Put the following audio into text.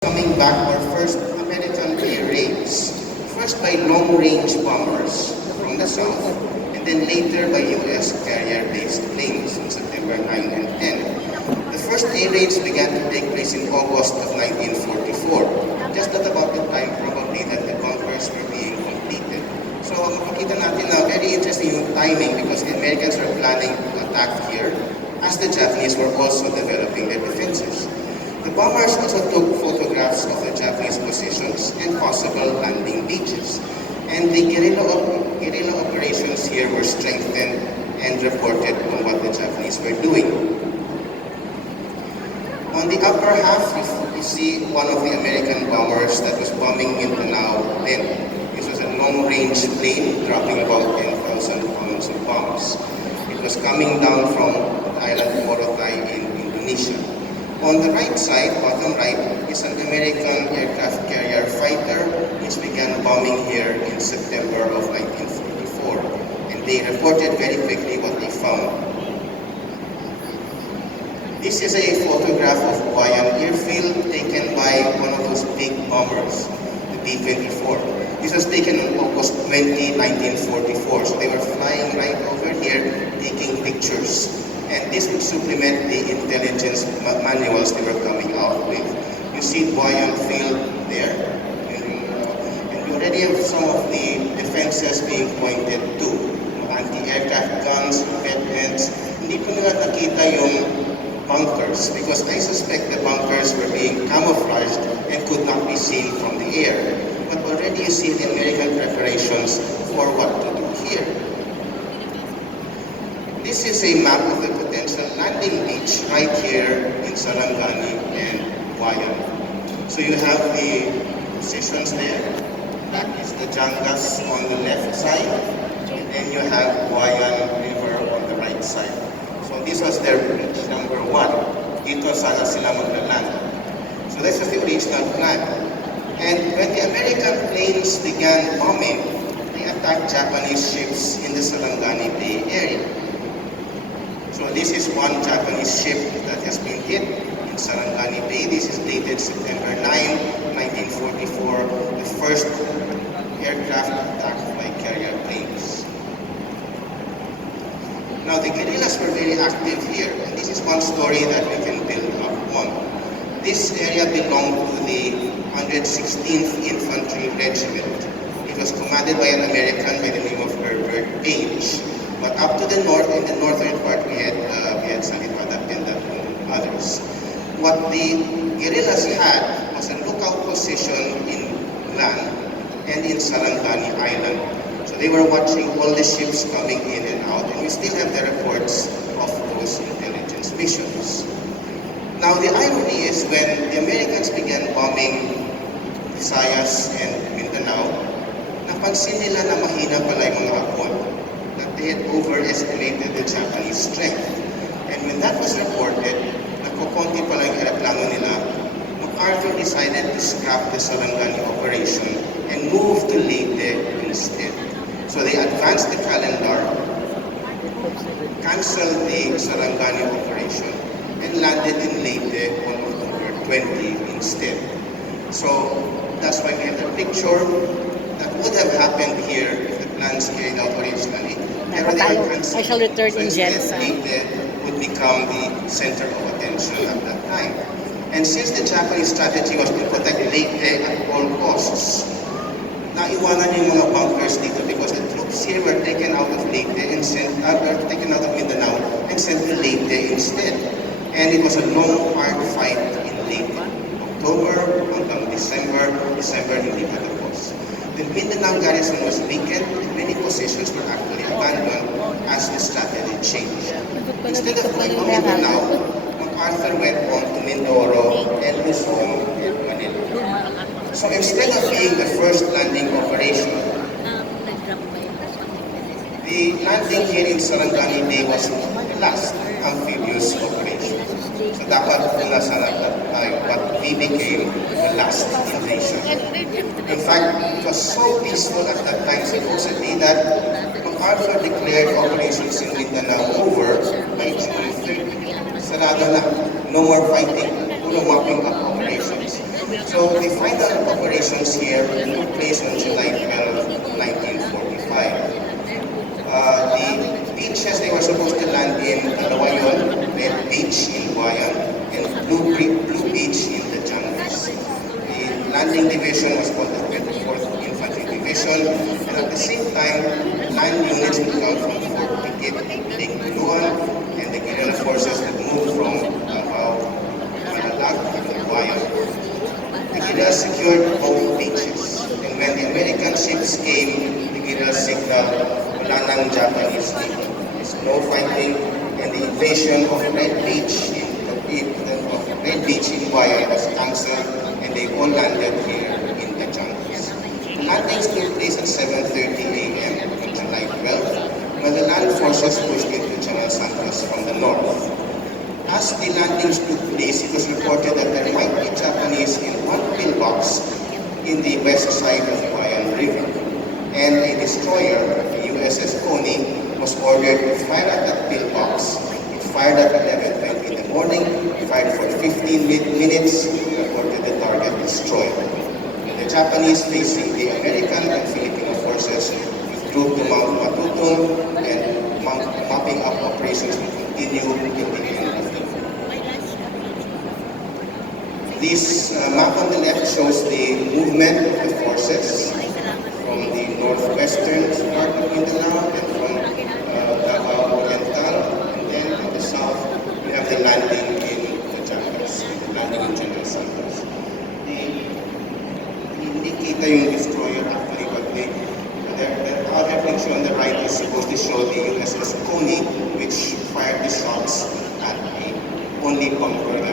Coming back were first American air raids, first by long-range bombers from the south, and then later by U.S. carrier-based planes on September 9 and 10. The first air raids began to take place in August of 1944, just at about the time probably that the bunkers were being completed. So makikita natin na very interesting yung timing because the Americans were planning to attack here as the Japanese were also developing their defenses. The bombers also took photographs of the Japanese positions and possible landing beaches. And the guerrilla operations here were strengthened and reported on what the Japanese were doing. On the upper half, you see one of the American bombers that was bombing Mindanao then. This was a long-range plane dropping about 10,000 pounds of bombs. It was coming down from the island of Morotai in Indonesia. On the right side, bottom right, is an American aircraft carrier fighter which began bombing here in September of 1944. And they reported very quickly what they found. This is a photograph of Huayan Airfield taken by one of those big bombers, the B-24. This was taken on August 20, 1944. So they were flying right over here, taking pictures. And this would supplement the intelligence manuals they were coming out with. You see Huayan Field there. And you already have some of the defenses being pointed to. Anti-aircraft guns, repellents. Hindi ko nila nakita yung bunkers because I suspect the bunkers were being camouflaged and could not be seen from the air. But already you see the American preparations for what to do here. This is a map of the potential landing beach right here in Sarangani and Huayan. So you have the positions there. That is the Jangas on the left side. And then you have Huayan River on the right side. So this was their beach number 1. Dito sana sila maglaland. So this was the original plan. And when the American planes began bombing, they attacked Japanese ships in the Sarangani Bay area. So this is one Japanese ship that has been hit in Sarangani Bay. This is dated September 9, 1944, the first aircraft attacked by carrier planes. Now the guerrillas were very active here, and this is one story that we can build up on. This area belonged to the 116th Infantry Regiment. It was commanded by an American by the name of Herbert Page. But up to the north, in the northern part, we had Salipada, Penda, and others. What the guerrillas had was a lookout position in land and in Sarangani Island. So they were watching all the ships coming in and out, and we still have the reports of those intelligence missions. Now the irony is when the Americans began bombing Visayas and Mindanao, napansin nila na mahina pala yung mga Hapon. They had overestimated the Japanese strength. And when that was reported, nagkukonti pala yung aeroplano nila, MacArthur decided to scrap the Sarangani operation and move to Leyte instead. So they advanced the calendar, canceled the Sarangani operation, and landed in Leyte on October 20 instead. So that's why we have the picture that would have happened here if the plans carried out originally. I shall return in Jensen. Leyte would become the center of attention at that time. And since the Japanese strategy was to protect Leyte at all costs, naiwanan yung mga bunkers dito because the troops here were taken out of Leyte and taken out of Mindanao and sent to Leyte instead. And it was a long, hard fight in Leyte. October hanggang December hindi matapos. The Mindanao garrison was weakened and many positions were actually abandoned as the strategy changed. Instead of going to Mindanao, MacArthur went on to Mindoro and Luzon and Manila. So instead of being the first landing operation, the landing here in Sarangani Bay was the last amphibious operation. So dapat una sana tayo, but we became the last invasion. In fact, it was so peaceful at that time supposedly that MacArthur declared operations in Mindanao over by June 30. Sarado na, no more fighting, puro mopping up operations. So the final operations here took place on July 12, 1945. The beaches they were supposed to land in Alawayon, Red Beach in Buayan, and Blue Beach in the Jungles. The landing division was called the 24th Infantry Division, and at the same time, land units would come from Fort Pikit, Lake Buluan, and the guerrilla forces would move from Davao, Malalag, and Buayan. The guerrillas secured both beaches, and when the American ships came, the guerrillas signaled wala nang Japanese Navy. There's no fighting, and the invasion of Red Beach in Buayan was cancelled, and they all landed here in the jungles. The landings took place at 7:30 a.m. on July 12th, while the land forces pushed into General Santos from the north. As the landings took place, it was reported that there might be Japanese in one pillbox in the west side of Buayan River. And a destroyer, the USS Coney, was ordered to fire at that pillbox. It fired at 11:20 in the morning, fired for 15 minutes, reported the target destroyed. And the Japanese facing the American and Filipino forces withdrew to Mount Matutum, and mopping up operations will continue until the end of the war. This map on the left shows the movement of the forces from the northwestern part of Mindanao and from Davao Oriental, and then on the south we have the landing in the Jungles, the landing in General Santos. Hindi kita yung destroyer actually, but the other picture on the right is supposed to show the USS Coney, which fired the shots at a only bomber